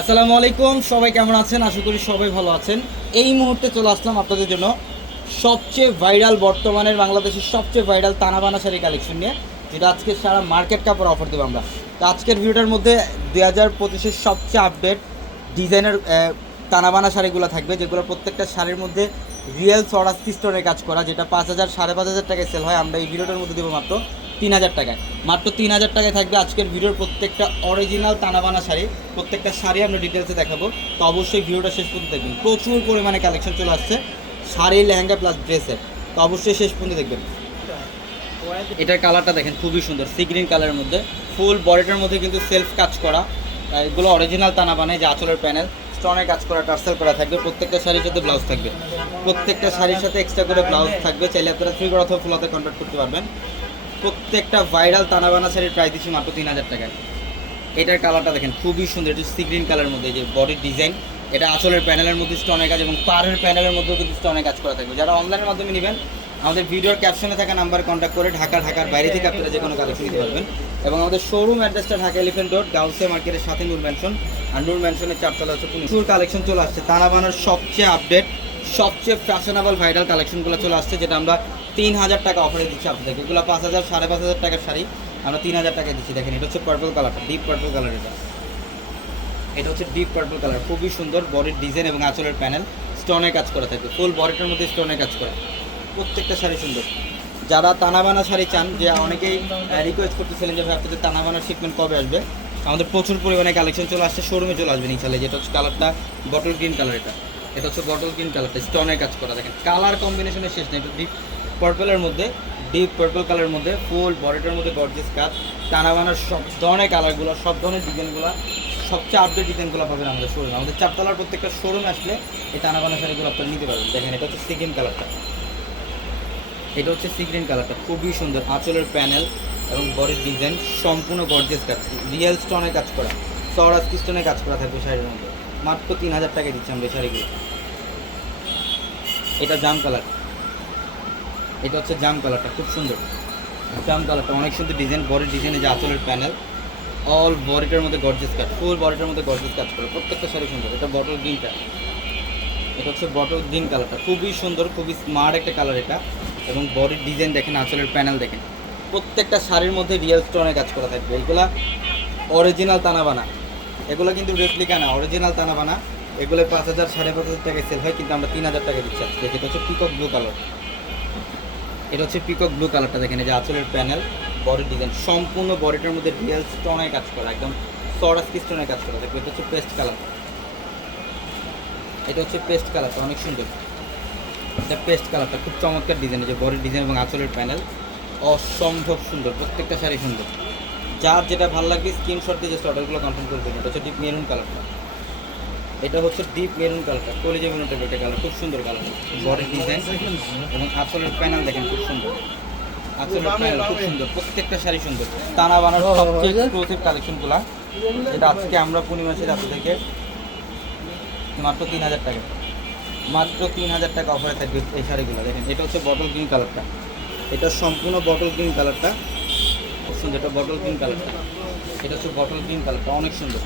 আসসালামু আলাইকুম, সবাই কেমন আছেন? আশা করি সবাই ভালো আছেন। এই মুহূর্তে চলে আসলাম আপনাদের জন্য সবচেয়ে ভাইরাল, বর্তমানের বাংলাদেশের সবচেয়ে ভাইরাল তানাবানা শাড়ি কালেকশন নিয়ে, যেটা আজকে সারা মার্কেট কাপড় অফার দেবো আমরা। তো আজকের ভিডিওটার মধ্যে 2025-এর সবচেয়ে আপডেট ডিজাইনের তানাবানা শাড়িগুলো থাকবে, যেগুলো প্রত্যেকটা শাড়ির মধ্যে রিয়েল সরাসরি স্টোনের কাজ করা, যেটা 5,000 5,500 টাকায় সেল হয়। আমরা এই ভিডিওটার মধ্যে দেবো মাত্র 3,000 টাকায়। মাত্র 3,000 টাকায় থাকবে আজকের ভিডিওর প্রত্যেকটা অরিজিনাল তানাবানা শাড়ি। প্রত্যেকটা শাড়ি আমরা ডিটেলসে দেখাবো, তো অবশ্যই ভিডিওটা শেষ পর্যন্ত দেখবেন। প্রচুর পরিমাণে কালেকশন চলে আসছে শাড়ি, লেহেঙ্গা প্লাস ড্রেসের, তো অবশ্যই শেষ পর্যন্ত দেখবেন। এটার কালারটা দেখেন, খুবই সুন্দর সি গ্রিন কালারের মধ্যে, ফুল বডিটার মধ্যে কিন্তু সেলফ কাজ করা। এগুলো অরিজিনাল তানাবানা, যে আঁচলের প্যানেল স্টোনের কাজ করা, টার্সেল করা থাকবে। প্রত্যেকটা শাড়ির সাথে ব্লাউজ থাকবে, প্রত্যেকটা শাড়ির সাথে এক্সট্রা করে ব্লাউজ থাকবে। চাইলে আপনারা 3 অথবা ফুল হাতে কন্ট্যাক্ট করতে পারবেন। প্রত্যেকটা ভাইরাল তানাবানা শাড়ির প্রাইস দিচ্ছি মাত্র 3,000 টাকায়। এটার কালারটা দেখেন, খুবই সুন্দর, এটা সি গ্রিন কালারের মধ্যে, যে বডির ডিজাইন, এটা আঁচলের প্যানেলের মধ্যে স্টোনের কাজ এবং পাড়ের প্যানেলের মধ্যেও কিন্তু স্টোনের কাজ করা থাকবে। যারা অনলাইনের মাধ্যমে নেবেন, আমাদের ভিডিওর ক্যাপশনে থাকা নাম্বারে কন্ট্যাক্ট করে ঢাকার বাইরে থেকে আপনারা যে কোনো কালেকশন নিতে পারবেন। এবং আমাদের শোরুম অ্যাড্রেসটা ঢাকা এলিফ্যান্ট রোড, গাউসিয়া মার্কেটের সাথে নূর ম্যানশন, আর নূর ম্যানশনের 4তলা হচ্ছে প্রচুর কালেকশন চলে আসছে। তানাবানার সবচেয়ে আপডেট, সবচেয়ে ফ্যাশনেবল ভাইরাল কালেকশনগুলো চলে আসছে, যেটা আমরা 3,000 টাকা অফারে দিচ্ছি আপনাদেরকে। এগুলো 5,000 5,500 টাকার শাড়ি আমরা 3,000 টাকায় দিচ্ছি। দেখেন, এটা হচ্ছে পার্পল কালারটা, ডিপ পার্পল কালার। এটা হচ্ছে ডিপ পার্পল কালার, খুবই সুন্দর বডির ডিজাইন এবং আঁচলের প্যানেল স্টোনের কাজ করা থাকবে। ফুল বডিটার মধ্যে স্টোনের কাজ করা, প্রত্যেকটা শাড়ি সুন্দর। যারা তানাবানা শাড়ি চান, যে অনেকেই রিকোয়েস্ট করতেছিলেন যে ভাই আপনাদের তানাবানার শিপমেন্ট কবে আসবে, আমাদের প্রচুর পরিমাণে কালেকশন চলে আসছে, শোরুমে চলে আসবেন ইনশাআল্লাহ। যেটা হচ্ছে কালারটা বটল গ্রিন কালার, এটা হচ্ছে বটল গ্রিন কালারটা স্টোনের কাজ করা। দেখেন কালার কম্বিনেশনের শেষ নেই। এটা ডিপ পার্পলের মধ্যে, ডিপ পার্পল কালারের মধ্যে ফুল বডিটার মধ্যে গর্জিয়াস কাজ। তানাবানার সব ধরনের কালারগুলো, সব ধরনের ডিজাইনগুলো, সবচেয়ে আপডেট ডিজাইনগুলো পাবেন আমাদের শোরুমে। আমাদের 4তলার প্রত্যেকটা শোরুমে আসলে এই তানাবানা শাড়িগুলো আপনারা নিতে পারবেন। দেখেন, এটা হচ্ছে সি গ্রিন কালারটা, এটা হচ্ছে সি গ্রিন কালারটা, খুবই সুন্দর আঁচলের প্যানেল এবং বডির ডিজাইন সম্পূর্ণ গর্জিয়াস কাজ, রিয়েল স্টোনের কাজ করা, সরাস স্টোনের কাজ করা থাকবে শাড়ির মধ্যে। মাত্র 3,000 টাকায় দিচ্ছি আমরা এই শাড়িগুলো। এটা জাম কালার, এটা হচ্ছে জাম কালারটা, খুব সুন্দর জাম কালারটা, অনেক সুন্দর ডিজাইন, বডির ডিজাইনে যে আঁচলের প্যানেল, অল বডিটার মধ্যে গর্জিয়াস কাজ, ফুল বডিটার মধ্যে গর্জিয়াস কাজ করে, প্রত্যেকটা শাড়ি সুন্দর। এটা বটল গ্রিনটা, এটা হচ্ছে বটল গ্রিন কালারটা, খুবই সুন্দর, খুবই স্মার্ট একটা কালার এটা। এবং বডির ডিজাইন দেখেন, আঁচলের প্যানেল দেখেন, প্রত্যেকটা শাড়ির মধ্যে রিয়েল স্টোনের কাজ করা থাকবে। এগুলা অরিজিনাল তানাবানা, এগুলো কিন্তু রেপ্লিকা না, অরিজিনাল তানাবানা। এগুলো 5,000 5,500 টাকায় সেল হয়, কিন্তু আমরা 3,000 টাকায় দিচ্ছি আজকে। এটা হচ্ছে পিকক ব্লু কালার, এটা হচ্ছে পিকক ব্লু কালারটা। দেখেন, এই যে আঁচলের প্যানেল, বডির ডিজাইন সম্পূর্ণ বডিটার মধ্যে রিয়েল স্টোনের কাজ করা, একদম সরাসরি স্টোনের কাজ করা দেখবে। এটা হচ্ছে পেস্ট কালার, এটা হচ্ছে পেস্ট কালারটা, অনেক সুন্দর। এটা পেস্ট কালারটা খুব চমৎকার ডিজাইন, যে বডির ডিজাইন এবং আঁচলের প্যানেল অসম্ভব সুন্দর, প্রত্যেকটা শাড়ি সুন্দর। যার যেটা ভালো লাগবে স্ক্রিনশট দিয়ে জাস্ট অর্ডারগুলো কনফার্ম করে দেবেন। এটা হচ্ছে ডিপ মেরুন কালারটা, এটা হচ্ছে ডিপ মেরুন কালারটা, কলিজা মেরুন টাইপের একটা কালার, খুব সুন্দর কালার। বডির ডিজাইন এবং আঁচলের প্যানেল দেখেন, খুব সুন্দর আঁচলের প্যানেল, খুব সুন্দর, প্রত্যেকটা শাড়ি সুন্দর। তানাবানার সবচেয়ে এক্সক্লুসিভ কালেকশনগুলো, যেটা আজকে আমরা পূর্ণিমা শেষে আপনাদেরকে মাত্র 3,000 টাকা, মাত্র 3,000 টাকা অফারে থাকবে এই শাড়িগুলো। দেখেন, এটা হচ্ছে বটল গ্রিন কালারটা, এটা সম্পূর্ণ বটল গ্রিন কালারটা, খুব সুন্দর। এটা বটল গ্রিন কালারটা, এটা হচ্ছে বটল গ্রিন কালারটা, অনেক সুন্দর।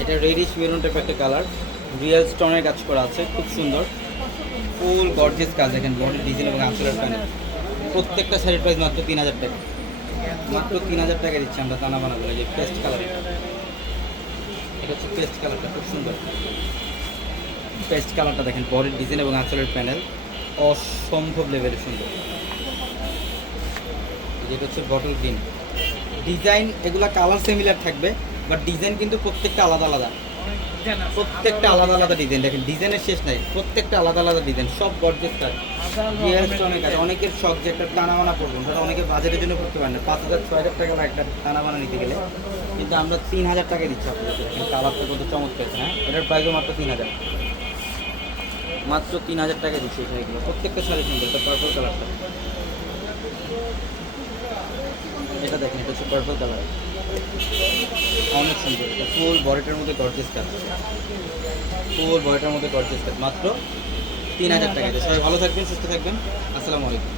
এটা রেডিশ মেরুন টাইপের একটা কালার, রিয়েল স্টোনের কাজ করা আছে, খুব সুন্দর, ফুল গর্জিয়াস কাজ। দেখেন বডির ডিজাইন এবং আঁচলের প্যানেল, প্রত্যেকটা শাড়ির প্রাইস মাত্র 3,000 টাকা, মাত্র 3,000 টাকা দিচ্ছি আমরা তানাবানাগুলো। যে পেস্ট কালার, এটা হচ্ছে পেস্ট কালারটা, খুব সুন্দর পেস্ট কালারটা। দেখেন বডির ডিজাইন এবং আঁচলের প্যানেল অসম্ভব লেভেলের সুন্দর। যেটা হচ্ছে বটল গ্রিন ডিজাইন, এগুলা কালার সিমিলার থাকবে, বাট ডিজাইন কিন্তু প্রত্যেকটা আলাদা আলাদা, প্রত্যেকটা আলাদা আলাদা ডিজাইন। দেখেন ডিজাইনের শেষ নাই, প্রত্যেকটা আলাদা আলাদা ডিজাইন, সব গর্জিয়াস কাজ, রিয়েল স্টোনের কাজ। অনেকের শখ যে একটা টানাবানা করবেন, তারা অনেকে বাজারের জন্য করতে পারেন না, 5,000 6,000 টাকা একটা টানাবানা নিতে গেলে, কিন্তু আমরা 3,000 টাকায় দিচ্ছি আপনাদের। দেখেন কালারটা কত চমৎকার, হ্যাঁ এটার প্রাইসও মাত্র 3,000, মাত্র 3,000 টাকায় দিচ্ছি এই শাড়িগুলো। প্রত্যেকটা শাড়ি সুন্দর। এটা পার্পল কালারটা, এটা দেখেন, এটা হচ্ছে পার্পল কালার, অনেক সুন্দর। ফুল বডিটার মধ্যে গর্জিয়াস কাজ, ফুল বডিটার মধ্যে গর্জিয়াস কাজ, মাত্র 3,000 টাকা। সবাই ভালো থাকবেন, সুস্থ থাকবেন, আসসালামু আলাইকুম।